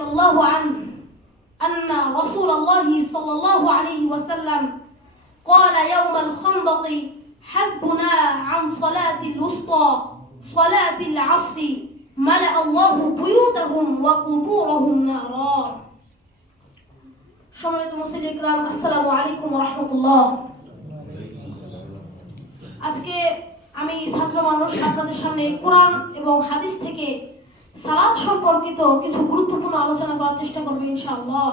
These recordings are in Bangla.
الله عنه أن رسول الله صلى الله عليه وسلم قال يوم الخندق حسبنا عن صلاة الوسطى صلاة العصر ملأ الله بيوتهم وقبورهم نارا. সম্মানিত মুসলিম ইকরাম, আসসালামু আলাইকুম ওয়া রাহমাতুল্লাহ। আজকে আমি ছাত্র মানুষ আপনাদের সামনে কোরআন এবং হাদিস থেকে সালাত সম্পর্কিত কিছু গুরুত্বপূর্ণ আলোচনা করার চেষ্টা করব ইনশাআল্লাহ।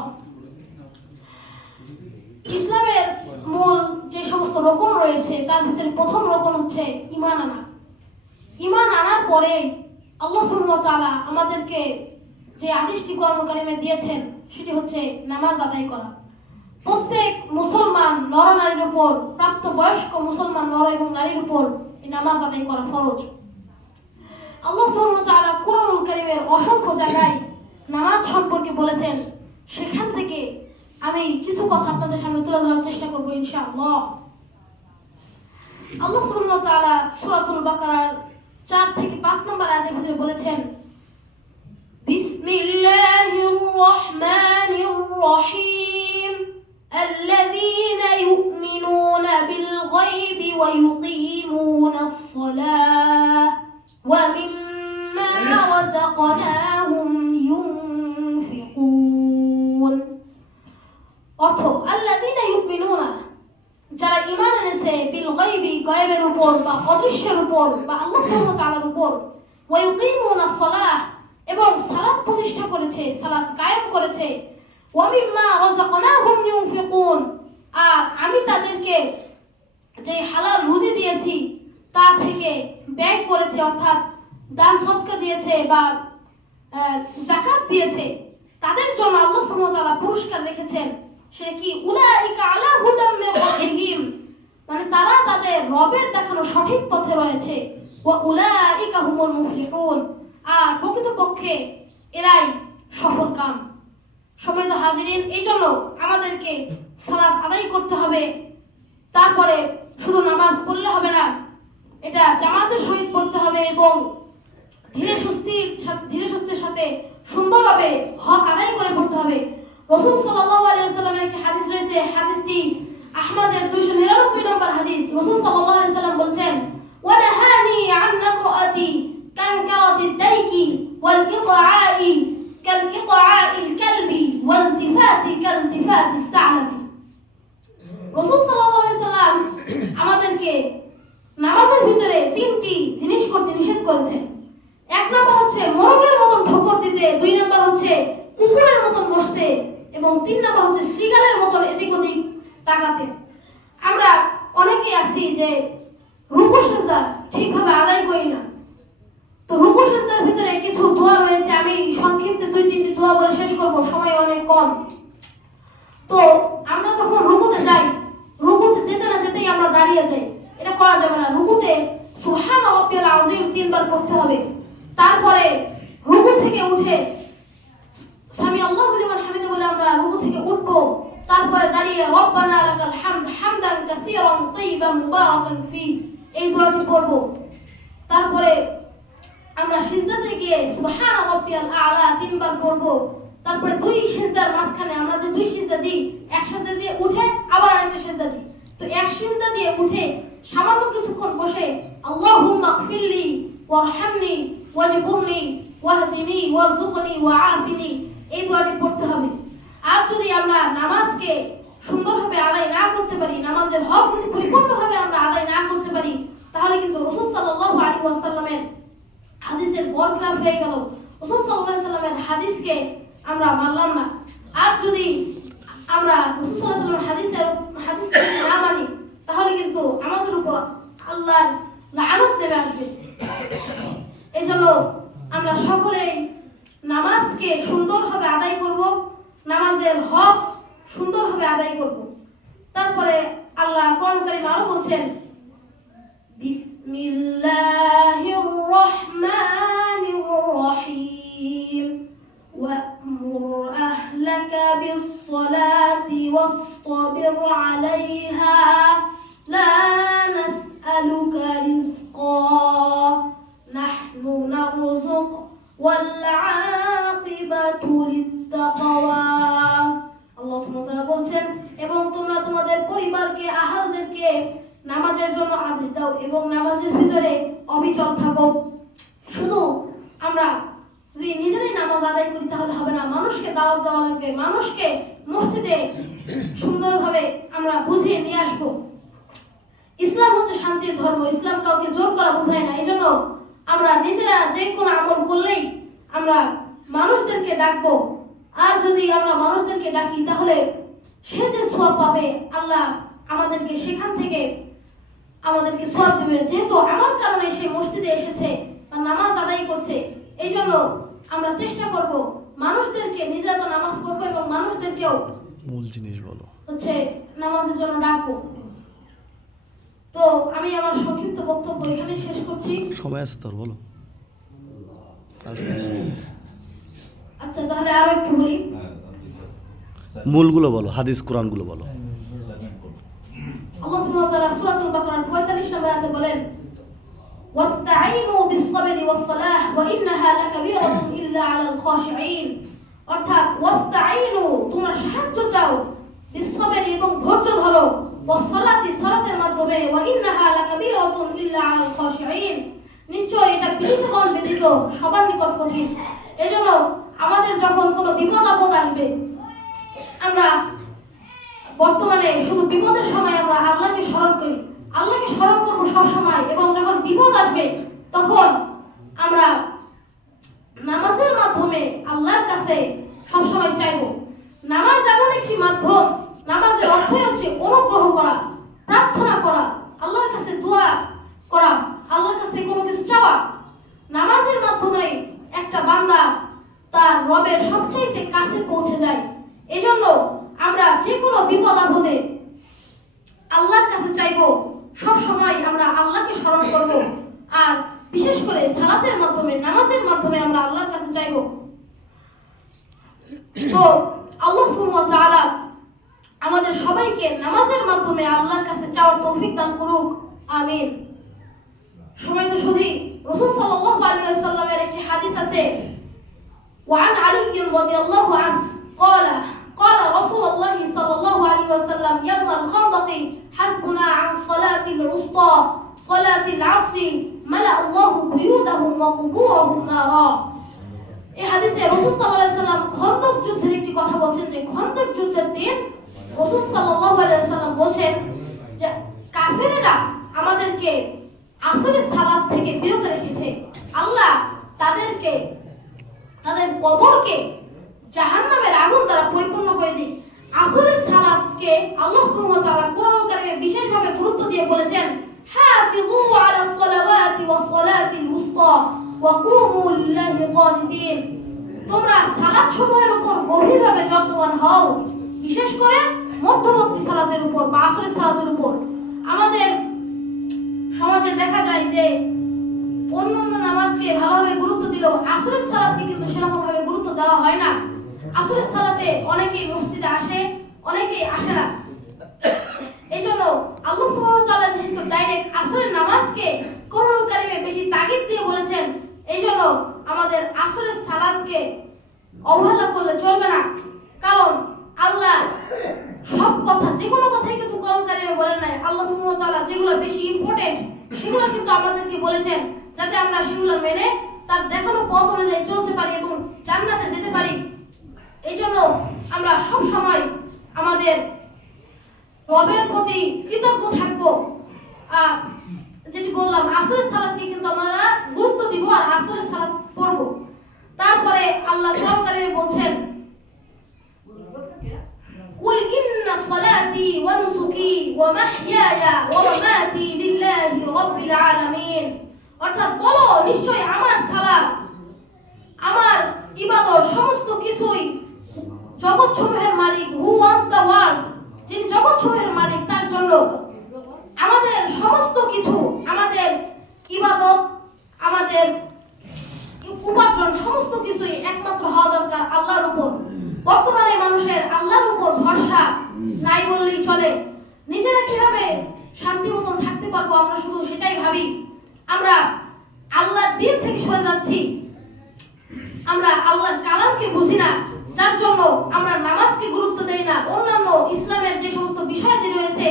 ইসলামের মূল যে সমস্ত রকম রয়েছে তার ভিতরে প্রথম রকম হচ্ছে ঈমান আনা। ঈমান আনার পরে আল্লাহ সুবহানাহু ওয়া তাআলা আমাদেরকে যে আদেশটি কোরআন কারিমে দিয়েছেন সেটি হচ্ছে নামাজ আদায় করা। প্রত্যেক মুসলমান নর-নারীর উপর, প্রাপ্তবয়স্ক মুসলমান নর এবং নারীর উপর এই নামাজ আদায় করা ফরজ। আল্লাহ সুবহানাহু ওয়া তাআলা কোরআনুল কারীমের অসংখ্য জায়গায় নামাজ সম্পর্কে বলেছেন। সেখান থেকে আমি কিছু কথা আপনাদের সামনে তুলে ধরার চেষ্টা করব ইনশাআল্লাহ। আল্লাহ সুবহানাহু ওয়া তাআলা সূরাতুল বাকারার 4 থেকে 5 নম্বর আয়াতের ভিতরে বলেছেন, বিসমিল্লাহির রহমানির রহিম আল্লাযীনা ইউমিনুনা বিল গায়বি ওয়া ইউকিমুনাস সালাহ ওয়া মিম্মা রাযাকনাহুম ইউনফিকুন। অর্থ, আল্লাযীনা ইউমিনুনা, যারা ঈমান এনেছে, বিল গায়বি, গায়বের উপর বা অদৃশ্যের উপর বা আল্লাহ সুবহানাহু ওয়া তাআলার উপর, ওয়া ইউকিমুনাস সালাহ, এবং সালাত প্রতিষ্ঠা করেছে, সালাত কায়েম করেছে, ওয়া মিম্মা রাযাকনাহুম ইউনফিকুন, আর আমি তাদেরকে যে হালাল রুজি দিয়েছি তা থেকে ব্যয় করেছে, অর্থাৎ দান সদকা দিয়েছে বা যাকাত দিয়েছে, তাদের জন্য আল্লাহ সুবহানাহু ওয়া তাআলা পুরস্কার রেখেছেন। সে কি, উলাইকা আলা হুদাম মির রাব্বিহিম, মানে তারা তাদের রবের দেখানো সঠিক পথে রয়েছে। ওয়া উলাইকা হুমুল মুফলিহুন, আর প্রকৃতপক্ষে এরাই সফলকাম। সম্মানিত হাজিরিন, এই জন্য আমাদেরকে সালাত আদায় করতে হবে। তারপরে শুধু নামাজ পড়লে হবে না, এটা জামাতের সহিত পড়তে হবে এবং ধীরে সুস্থির সাথে সুন্দরভাবে হক আদায় করে পড়তে হবে। রাসূল সাল্লাল্লাহু আলাইহি ওয়াসাল্লামের একটি হাদিস রয়েছে, হাদিসটি আহমদের 299 নম্বর হাদিস। রাসূল সাল্লাল্লাহু আলাইহি ওয়াসাল্লাম বলেছেন, ওয়া নাহানি আন নাকরাতি কানকারাতিদ দাইকি ওয়াল ইকআই কাল ইকআইল কালবি ওয়াল ইলতিফাতি কাল ইলতিফাতিস সা'লাবি। রাসূল সাল্লাল্লাহু আলাইহি ওয়াসাল্লাম আমাদেরকে নামাজের ভিতরে 3টি জিনিস করতে নিষেধ করেছেন। 1 নম্বর হচ্ছে মোরগের মতন ঠোকর দিতে, 2 নম্বর হচ্ছে কুকুরের মতন বসতে, এবং 3 নম্বর হচ্ছে শৃগালের মতন এদিক ওদিক তাকাতে। আমরা অনেকেই আছি যে রুকু সিজদা ঠিকভাবে আদায় করি না। তো রুকু সিজদার ভিতরে কিছু দোয়া রয়েছে, আমি সংক্ষিপ্তে 2-3টি দোয়া বলে শেষ করব, সময় অনেক কম। তো আমরা যখন রুকুতে যাই, রুকুতে যেতে না যেতেই আমরা দাঁড়িয়ে যাই, এটা করা যাবে না। রুকুতে সুবহান রাব্বিয়াল আযীম 3 বার পড়তে হবে। তারপরে রুকু থেকে উঠে সামি আল্লাহু লিমান হামিদা বলে আমরা রুকু থেকে উঠব। তারপরে দাঁড়িয়ে রব্বানা লাকাল হামদ হামদান কাসীরান তাইয়িবান মুবারাকান ফি, এই দোয়াটি পড়ব। তারপরে আমরা সিজদাতে গিয়ে সুবহান রাব্বিয়াল আ'লা 3 বার পড়ব। তারপরে 2 সিজদার মাঝখানে আমরা যে 2 সিজদা দিই, এক সিজদা দিয়ে উঠে আবার আরেকটা সিজদা দিই। তো এক সিজদা দিয়ে উঠে সামান্য কিছুক্ষণ বসে আল্লাহুম্মা গফিরলি ওয়ারহামনি ওয়াজবুরনি ওয়াহদিনি ওয়ারযুকনি ওয়াআফিনি, এই দোয়াটি পড়তে হবে। আর যদি আমরা নামাজকে সুন্দরভাবে আদায় না করতে পারি, নামাজের হক যদি পরিপূর্ণভাবে আমরা আদায় না করতে পারি, তাহলে কিন্তু রাসূল সাল্লাল্লাহু আলাইহি ওয়াসাল্লামের হাদিসের বরখলাফ হয়ে গেল। রাসূল সাল্লাল্লাহু আলাইহি ওয়াসাল্লামের হাদিসকে আমরা মানলাম না। আর যদি আমরা রাসূল সাল্লাল্লাহু আলাইহি ওয়াসাল্লামের হাদিসকে না মানি, তাহলে কিন্তু আমাদের উপর আল্লাহর লানত নেমে আসবে। এজন্য আমরা সকলেই নামাজকে সুন্দরভাবে আদায় করব, নামাজের হক সুন্দরভাবে আদায় করব। তারপরে আল্লাহ কোরআন কারীমে আরো বলছেন, বিসমিল্লাহির রহমানির রহিম ওয়া'মুর আহলাকা বিস-সালাতি ওয়াসতাবির আলাইহা লা নাসআলুকা রিজকা নাহনু নারযুক ওয়াল আকিবাতু লিত্তাকওয়া। আল্লাহ সুবহানাহু ওয়া তাআলা বলছেন, এবং তোমরা তোমাদের পরিবারকে, আহলদেরকে নামাজের জন্য আদেশ দাও এবং নামাজের ভিতরে অবিচল থাকো। শুধু আমরা যদি নিজেরাই নামাজ আদায় করি তাহলে হবে না, মানুষকে দাওয়াত দেওয়া লাগবে, মানুষকে মসজিদে সুন্দরভাবে আমরা বুঝিয়ে নিয়ে আসবো। ইসলাম হচ্ছে শান্তির ধর্ম, ইসলাম কাউকে জোর করা বোঝায় না। এই জন্য আমরা নিজেরা যে কোনো আমল করলেই আমরা মানুষদেরকে ডাকবো। আর যদি আমরা মানুষদেরকে ডাকি তাহলে সে যে সওয়াব পাবে, আল্লাহ আমাদেরকে সেখান থেকে আমাদেরকে সওয়াব দেবেন, যেহেতু আমার কারণে সে মসজিদে এসেছে বা নামাজ আদায় করছে। এই জন্য আমরা চেষ্টা করব মানুষদেরকে, নিজেরা তো নামাজ পড়বো এবং মানুষদেরকেও মূল জিনিস বলো হচ্ছে নামাজের জন্য ডাকবো। তো আমি আমার সংক্ষিপ্ত বক্তব্য এখানে শেষ করছি। সময় আছে তোর, বলো। আচ্ছা, তাহলে আরো একটু বলি। মূলগুলো বলো, হাদিস কোরআনগুলো বলো। আল্লাহ সুবহানাহু ওয়া তাআলা সূরাতুল বাকারার 45 নম্বর আয়াতে বলেন, ওয়াস্তাঈনু বিস-সাবরি ওয়াস-সালাহ ওয়া ইন্নাহা লাকাবীরাতুন ইল্লা আলাল খাশিঈন। অর্থাৎ ওয়াস্তাঈনু, তোমরা সাহায্য চাও, বিস-সাবরি এবং ধৈর্য ধরো, ওয়াস-সালাতি, সালাতের মাধ্যমে, ওয়া ইন্নাহা লাকাবীরাতুন ইল্লা আলাল খাশিঈন, নিশ্চয় এটা বিনীতগণ ব্যতীত সবার নিকট কঠিন। এজন্য আমাদের যখন কোনো বিপদ আপদ আসবে, আমরা বর্তমানে শুধু বিপদের সময় আমরা আল্লাহকে স্মরণ করি, আল্লাহকে স্মরণ করবো সব সময়, এবং যখন বিপদ আসবে তখন আমরা নামাজের মাধ্যমে আল্লাহর কাছে সব সময় চাইবো। নামাজ এমন একটি মাধ্যম, নামাজের অর্থই হচ্ছে অনুগ্রহ করা, প্রার্থনা করা, আল্লাহর কাছে দোয়া করা, আল্লাহর কাছে কোনো কিছু চাওয়া। নামাজের মাধ্যমে একটা বান্দা তার রবের সবচাইতে কাছে পৌঁছে যায়। এজন্য আমরা যে কোনো বিপদ আপদে আল্লাহর কাছে চাইবো, সব সময় আমরা আল্লাহকে স্মরণ করব, আর বিশেষ করে সালাতের মাধ্যমে, নামাজের মাধ্যমে আমরা আল্লাহর কাছে চাইবো। তো আল্লাহ সুবহানাহু ওয়া তাআলা আমাদের সবাইকে নামাজের মাধ্যমে আল্লাহর কাছে চাওয়ার তৌফিক দান করুক, আমিন। সময় তো শুধু রাসূল সাল্লাল্লাহু আলাইহি ওয়াসাল্লামের একটি হাদিস আছে, ওয়ান আলী রাদিয়াল্লাহু আনহু قال قال رسول الله صلى الله عليه وسلم يوم الخندق حسبنا عن صلاة الوسطى صلاة العصر ملأ الله بيوتهم وقبورهم نارا। এই হাদিসে রাসূল সাল্লাল্লাহু আলাইহি ওয়াসাল্লাম খন্দক যুদ্ধের একটি কথা বলছেন, যে খন্দক যুদ্ধের দিন রাসূল সাল্লাল্লাহু আলাইহি ওয়াসাল্লাম বলেন যে কাফেররা আমাদেরকে আসরের সালাত থেকে বিরত রেখেছে, আল্লাহ তাদেরকে, তাদের কবরকে জাহান্নামের আগুন দ্বারা পরিপূর্ণ করে দিক। আসরের সালাতকে আল্লাহ সুবহানাহু ওয়া তাআলা কোরআন কারীমে বিশেষভাবে গুরুত্ব দিয়ে বলেছেন, হাফিজু আলাস সালাওয়াতি ওয়াস সালাতিল উসতা ওয়া কুমু লিল্লাহি কানিতিন। তোমরা সালাত সমূহের উপর গভীরভাবে যত্নবান হও, বিশেষ করে মধ্যবর্তী সালাতের উপর বা আসরের সালাতের উপর। আমাদের সমাজে দেখা যায় যে অন্যান্য নামাজকে ভালোভাবে গুরুত্ব দিলেও আসরের সালাতকে কিন্তু সেরকম ভাবে গুরুত্ব দেওয়া হয় না। আসরের সালাতে অনেকেই মসজিদে আসে, অনেকেই আসে না। এই জন্য আল্লাহ সুবহানাহু ওয়া তাআলা যেহেতু ডাইরেক্ট আসরের নামাজকে কোরআন কারীমে বেশি তাগিদ দিয়ে বলেছেন, এই জন্য আমাদের আসরের সালাতকে অবহেলা করলে চলবে না। কারণ আল্লাহ সব কথা, যে কোনো কথাই কিন্তু কোরআন কারীমে বলেন নাই। আল্লাহ সুবহানাহু ওয়া তাআলা যেগুলো বেশি ইম্পর্টেন্ট সেগুলো কিন্তু আমাদেরকে বলেছেন, যাতে আমরা সেগুলো মেনে তার দেখানো পথ অনুযায়ী চলতে পারি এবং জান্নাতে যেতে পারি। এই জন্য আমরা সব সময় আমাদের রবের প্রতি কৃতজ্ঞ থাকবো। যেটি বললাম, আসরের সালাতকে কিন্তু আমরা গুরুত্ব দিব আর আসরের সালাত পড়ব। তারপরে আল্লাহ কোরআন কারীমে বলছেন, কুল ইন্না সালাতি ওয়া নুসুকি ওয়া মাহইয়ায়া ওয়া মামাতি লিল্লাহি রাব্বিল আলামিন। অর্থাৎ বলো, নিশ্চয় আমার সালাত, আমার ইবাদত, সমস্ত কিছুই জগৎসমূহের মালিক, হু ওয়ান্স দ্য ওয়ার্ল্ড, যিনি জগৎসমূহের মালিক, তার জন্য। আমাদের সমস্ত কিছু, আমাদের ইবাদত, আমাদের উপার্জন, সমস্ত কিছুই একমাত্র হওয়া দরকার আল্লাহর উপর। বর্তমানে মানুষের আল্লাহর উপর ভরসা নাই বললেই চলে। নিজেরা কিভাবে শান্তি মতন থাকতে পারবো আমরা শুধু সেটাই ভাবি। আমরা আল্লাহর দিন থেকে সরে যাচ্ছি। আমরা আল্লাহর কালামকে বুঝি না, যার জন্য আমরা নামাজকে গুরুত্ব দেই না, অন্যান্য ইসলামের যে সমস্ত বিষয়াদি রয়েছে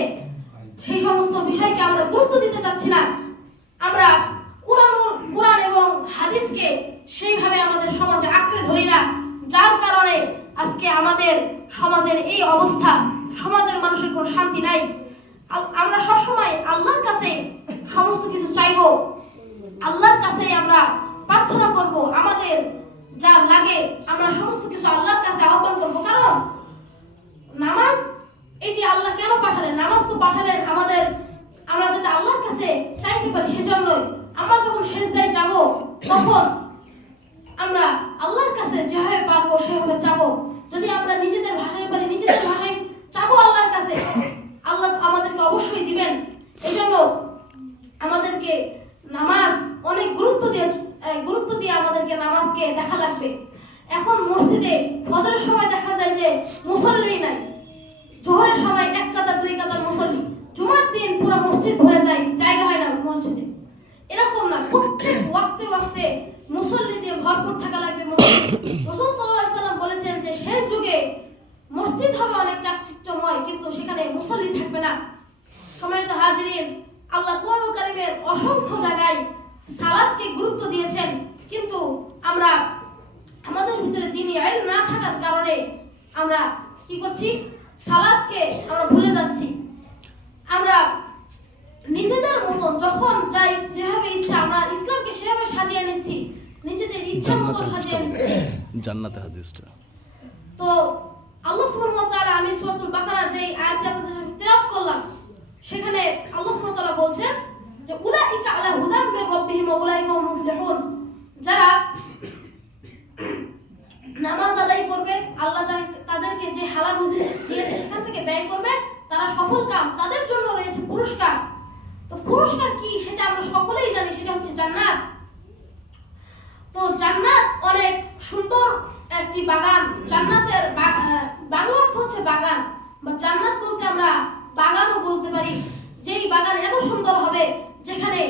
সেই সমস্ত বিষয়কে আমরা গুরুত্ব দিতে চাচ্ছি না। আমরা কোরআন এবং হাদিসকে সেইভাবে আমাদের সমাজে আঁকড়ে ধরি না, যার কারণে আজকে আমাদের সমাজের এই অবস্থা, সমাজের মানুষের কোনো শান্তি নাই। আমরা সবসময় আল্লাহর কাছে সমস্ত কিছু চাইবো, আল্লাহর কাছে আমরা প্রার্থনা করব, আমাদের যা লাগে আমরা সমস্ত কিছু আল্লাহর কাছে আহ্বান করব। কারণ নামাজ এটি আল্লাহ কেন পাঠালেন? নামাজ তো পাঠালেন আমরা যাতে আল্লাহর কাছে চাইতে পারি, সেজন্যই। আমরা যখন সেজদায় যাব তখন আমরা আল্লাহর কাছে যেভাবে পারবো সেভাবে চাবো। যদি আমরা নিজেদের ভাষায় পারি, নিজেদের ভাষায় চাবো আল্লাহর কাছে, আল্লাহ আমাদেরকে অবশ্যই দিবেন। এই জন্য আমাদেরকে নামাজ অনেক গুরুত্ব দিয়ে আমাদেরকে নামাজকে দেখা লাগবে। এখন মসজিদে ফজরের সময় দেখা যায় যে মুসল্লি নাই, জোহরের সময় 1 কাতার 2 কাতার মুসল্লি, জুমার দিন পুরো মসজিদ ভরে যায়, জায়গা হয় না মসজিদে। এরকম না, প্রত্যেক ওয়াক্তে মুসল্লি দিয়ে ভরপুর থাকা লাগবে মসজিদে। রাসূল সাল্লাল্লাহু আলাইহি ওয়াসাল্লাম বলেছেন যে শেষ যুগে মসজিদ হবে অনেক চাকচিক্যময়, কিন্তু সেখানে মুসল্লি থাকবে না। সম্মানিত হাজিরিন, আল্লাহ কোরআনুল কারীমের অসংখ্য জায়গায় সালাতকে গুরুত্ব দিয়েছেন, কিন্তু আমরা আমাদের ভিতরে দ্বীনি ইলম না থাকার কারণে আমরা কি করছি? সালাতকে আমরা ভুলে যাচ্ছি। আমরা নিজেদের মতন যখন যাই, যেভাবে ইচ্ছা আমরা ইসলামকে সেভাবে সাজিয়ে নিচ্ছি, নিজেদের ইচ্ছা মতো সাজিয়ে নিচ্ছি। জান্নাতের হাদিসটা তো আল্লাহ সুবহানাহু ওয়া তাআলা, আমি সূরাতুল বাকারার যে আয়াতটি আপনাদের সামনে তেলাওয়াত করলাম, সেখানে আল্লাহ সুবহানাহু ওয়া তাআলা বলছেন যে উলাইকা আলা হুদাম মির রাব্বিহিম ওয়া উলাইকা হুমুল মুফলিহুন। যারা নামাজ আদায় করবে, আল্লাহ তাদেরকে যে হালাল রুজি দিয়েছে সেখান থেকে ব্যয় করবে, তারা সফল কাম, তাদের জন্য রয়েছে পুরস্কার। তো পুরস্কার কি সেটা আমরা সকলেই জানি, সেটা হচ্ছে জান্নাত। তো জান্নাত অনেক সুন্দর একটি বাগান। জান্নাতের বাংলা অর্থ হচ্ছে বাগান, বা জান্নাত বলতে আমরা বাগানও বলতে পারি। যেই বাগান এত সুন্দর হবে, যেখানে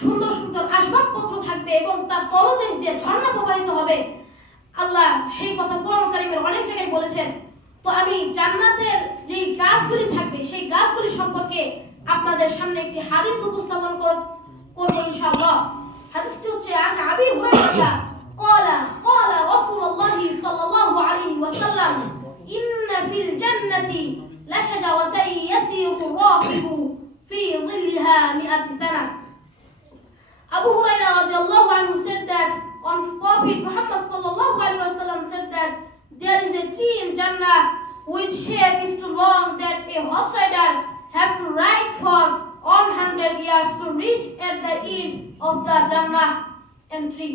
সুন্দর সুন্দর আসবাবপত্র থাকবে এবং তার তলদেশ দিয়ে ঝর্ণা প্রবাহিত হবে, আল্লাহ সেই কথা কোরআন কারীমের অনেক জায়গায় বলেছেন। তো আমি জান্নাতের যেই গাছগুলি থাকবে সেই গাছগুলি সম্পর্কে আপনাদের সামনে একটি হাদিস উপস্থাপন করব ইনশাআল্লাহ। হাদিসটি হচ্ছে আন আবি Hurairah قال رسول الله صلى الله عليه وسلم إن في الجنة لشجرة يسير الراكب في ظلها 100 سنة. Abu Hurairah radiallahu anhu said that on Prophet Muhammad sallallahu alaihi wasallam said that there is a tree in Jannah which shape is too long that a horse rider have to ride for 100 years to reach at the end of the Jannah entry.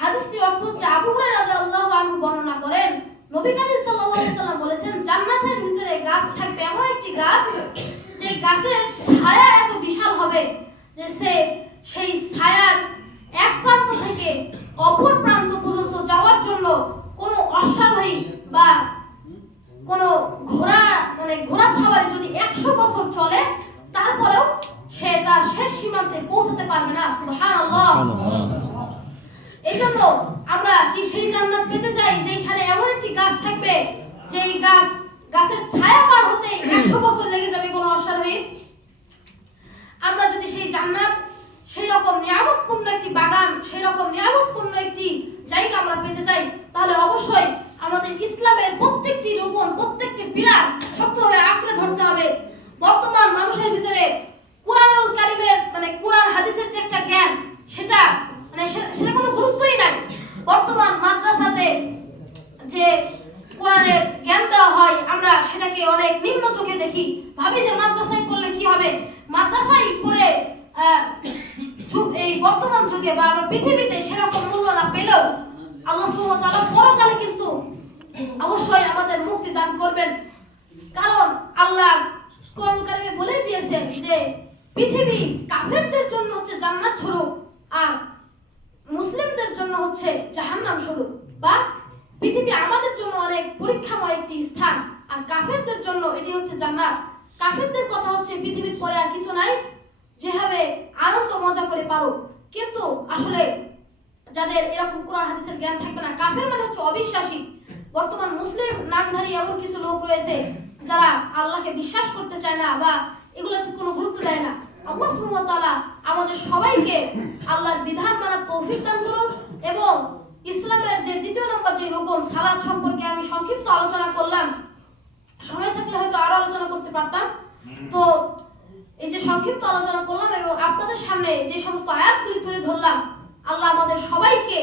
হাদিসটির অর্থ হচ্ছে, আবু হুরায়রা রাদিয়াল্লাহু আনহু বর্ণনা করেন, নবী করিম সাল্লাল্লাহু আলাইহি ওয়াসাল্লাম বলেছেন, জান্নাতের ভিতরে গাছ থাকবে, এমন একটি গাছ যে গাছের ছায়া এত বিশাল হবে যে সেই ছায়ার এক প্রান্ত থেকে অপর প্রান্ত পর্যন্ত যাওয়ার জন্য কোনো অশ্বারোহী বা কোনো ঘোড়া সাওয়ারি যদি 100 বছর চলে, তারপরেও সে তার শেষ সীমান্তে পৌঁছাতে পারবে না। সুবহানাল্লাহ। এই জন্য আমরা কি সেই জান্নাত পেতে চাই যেখানে এমন একটি গাছ থাকবে যে এই গাছের ছায়া পার হতে 100 বছর লেগে যাবে কোনো অশ্বারোহী? আমরা যদি সেই জান্নাত, সেই রকম নিয়ামতপূর্ণ একটি বাগান, সেই রকম নিয়ামতপূর্ণ একটি জায়গা আমরা পেতে চাই, তাহলে অবশ্যই আমাদের ইসলামের প্রত্যেকটি রোপণ, প্রত্যেকটি পিলার শক্তভাবে আঁকড়ে ধরতে হবে। বর্তমান মানুষের ভিতরে কোরআনুল কারীমের কোরআন হাদিসের যে একটা জ্ঞান, সেটা কোনো গুরুত্বই নাই। বর্তমান মাদ্রাসাতে যে কোরআনের জ্ঞান দেওয়া হয়, আমরা সেটাকে অনেক নিম্ন চোখে দেখি, ভাবি যে মাদ্রাসায় পড়লে কি হবে। মাদ্রাসায় পড়ে এই বর্তমান যুগে বা আমরা পৃথিবীতে সেরকম মূল্য না পেলেও আল্লাহ সুবহানাহু ওয়া তাআলা পরকালে কিন্তু অবশ্যই আমাদের মুক্তি দান করবেন। কারণ আল্লাহ কোরআন কারীমে বলে দিয়েছেন যে পৃথিবী কাফেরদের জন্য হচ্ছে জান্নাত স্বরূপ, আর মুসলিমদের জন্য হচ্ছে জাহান্নাম স্বরূপ। বা পৃথিবী আমাদের জন্য অনেক পরীক্ষাময় একটি স্থান, আর কাফেরদের জন্য এটি হচ্ছে জান্নাত। কাফেরদের কথা হচ্ছে পৃথিবীর পরে আর কিছু নাই, যেভাবে আনন্দ মজা করে পারো। কিন্তু আসলে যাদের এরকম কোরআন হাদিসের জ্ঞান থাকবে না। কাফের মানে হচ্ছে অবিশ্বাসী। বর্তমান মুসলিম নামধারী এমন কিছু লোক রয়েছে যারা আল্লাহকে বিশ্বাস করতে চায় না বা এগুলোতে কোনো গুরুত্ব দেয় না। আল্লাহ সুবহানাহু ওয়া তাআলা আমাদের সবাইকে আল্লাহর বিধান মানার তৌফিক দান করুন এবং ইসলামের যে দ্বিতীয় নম্বর যে রকম সালাত সম্পর্কে আমি সংক্ষিপ্ত আলোচনা করলাম, সময় থাকলে হয়তো আরো আলোচনা করতে পারতাম। তো এই যে সংক্ষিপ্ত আলোচনা করলাম এবং আপনাদের সামনে যে সমস্ত আয়াতগুলি তুলে ধরলাম, আল্লাহ আমাদের সবাইকে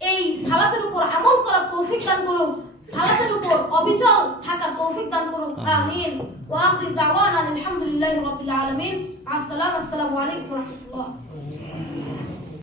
এই সালাতের উপর আমল করার তৌফিক দান করুন, সালাতের উপর অবিচল থাকার তৌফিক দান করুন। আমিন। ওয়া আখিরু দাওয়ানা আলহামদুলিল্লাহি রাব্বিল আলামিন। আসসালামু আলাইকুম ওয়া রাহমাতুল্লাহ।